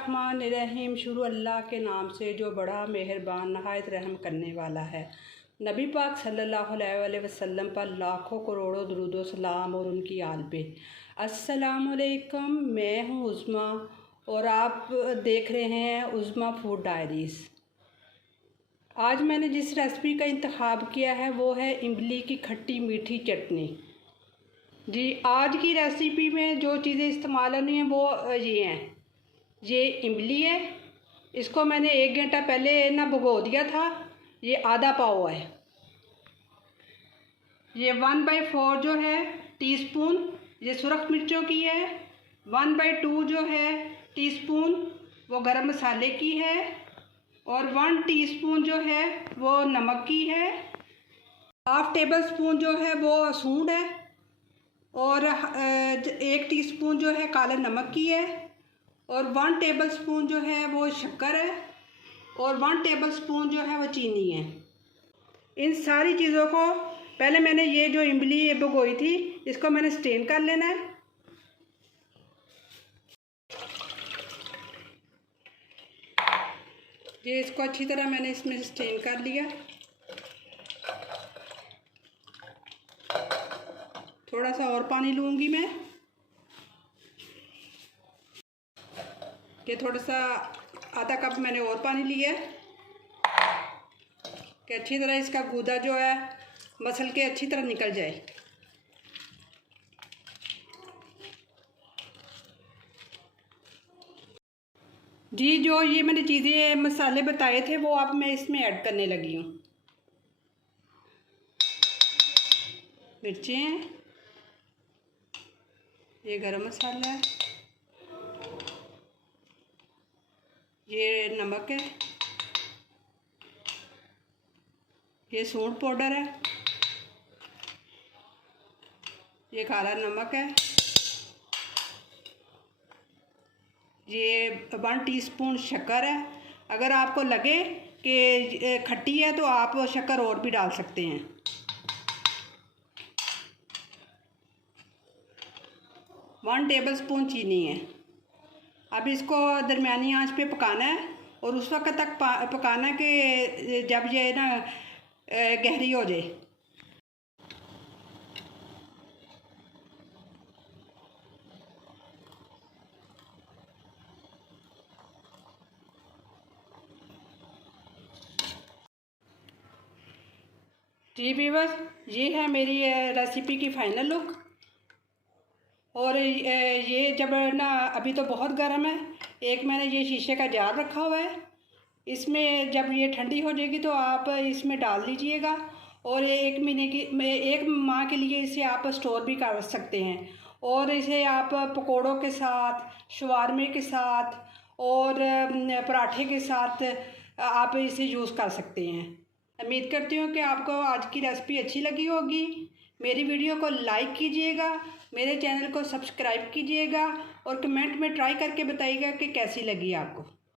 बिस्मिल्लाहिर्रहमानिर्रहीम। शुरू अल्लाह के नाम से जो बड़ा मेहरबान नहायत रहम करने वाला है। नबी पाक सल्लल्लाहु अलैहि वसल्लम पर लाखों करोड़ों दुरूद सलाम और उनकी आल पे। अस्सलामुअलैकुम, मैं हूँ उज़्मा और आप देख रहे हैं उज़्मा फूड डायरीज़। आज मैंने जिस रेसिपी का इंतखाब किया है वो है इमली की खट्टी मीठी चटनी। जी, आज की रेसिपी में जो चीज़ें इस्तेमाल होनी हैं वो ये हैं। ये इमली है, इसको मैंने 1 घंटा पहले ना भिगो दिया था। ये आधा पाव है। ये 1/4 जो है टीस्पून ये सुरख मिर्चों की है। 1/2 जो है टीस्पून वो गरम मसाले की है और 1 टीस्पून जो है वो नमक की है। 1/2 टेबलस्पून जो है वो सूंड है और 1 टीस्पून जो है काला नमक की है और 1 टेबलस्पून जो है वो शक्कर है और 1 टेबलस्पून जो है वो चीनी है। इन सारी चीज़ों को पहले मैंने ये जो इमली भिगोई थी इसको मैंने स्टेन कर लेना है। ये इसको अच्छी तरह मैंने इसमें स्टेन कर लिया। थोड़ा सा और पानी लूँगी मैं, कि थोड़ा सा आधा कप मैंने और पानी लिया है कि अच्छी तरह इसका गूदा जो है मसल के अच्छी तरह निकल जाए। जी, जो ये मैंने चीज़ें मसाले बताए थे वो अब मैं इसमें ऐड करने लगी हूँ। मिर्चें हैं, ये गरम मसाला है, ये नमक है, ये सूंड पाउडर है, ये काला नमक है, ये 1 टीस्पून शक्कर है। अगर आपको लगे कि खट्टी है तो आप शक्कर और भी डाल सकते हैं। 1 टेबलस्पून चीनी है। अब इसको दरमियानी आंच पे पकाना है और उस वक्त तक पकाना है कि जब ये ना गहरी हो जाए। जी व्यूअर्स, ये है मेरी रेसिपी की फ़ाइनल लुक। और ये जब ना अभी तो बहुत गर्म है, एक मैंने ये शीशे का जार रखा हुआ है। इसमें जब ये ठंडी हो जाएगी तो आप इसमें डाल दीजिएगा और 1 महीने की 1 माह के लिए इसे आप स्टोर भी कर सकते हैं। और इसे आप पकोड़ों के साथ, शवारमे के साथ और पराठे के साथ आप इसे यूज़ कर सकते हैं। उम्मीद करती हूँ कि आपको आज की रेसिपी अच्छी लगी होगी। मेरी वीडियो को लाइक कीजिएगा, मेरे चैनल को सब्सक्राइब कीजिएगा और कमेंट में ट्राई करके बताइएगा कि कैसी लगी आपको।